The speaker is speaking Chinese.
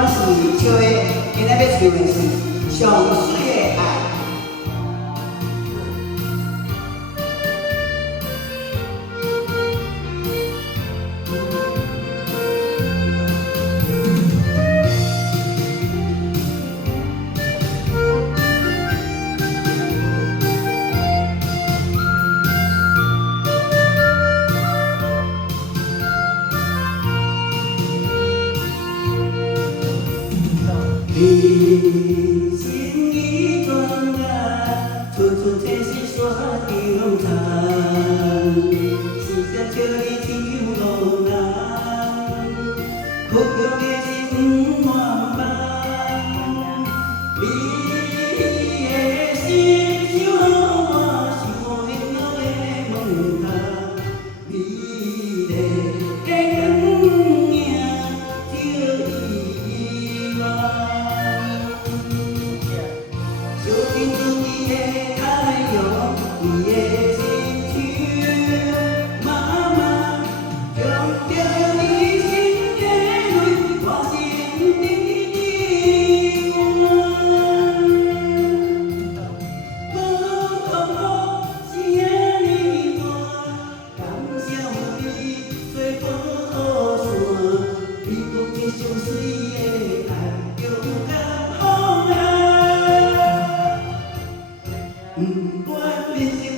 我是笑的，今仔要唱的是上水的爱。你心一段啊，处处天是说的龙潭，是在这里听路难，苦中的心万般，你的心就好啊，是我的那个梦他，你的根呀，就遗忘。就听出你的爱哟，你的心绪，妈妈用着你心的泪，我心底的我谢你多，感谢你做保护伞，你不必相随的爱，勇敢好啊。不管你。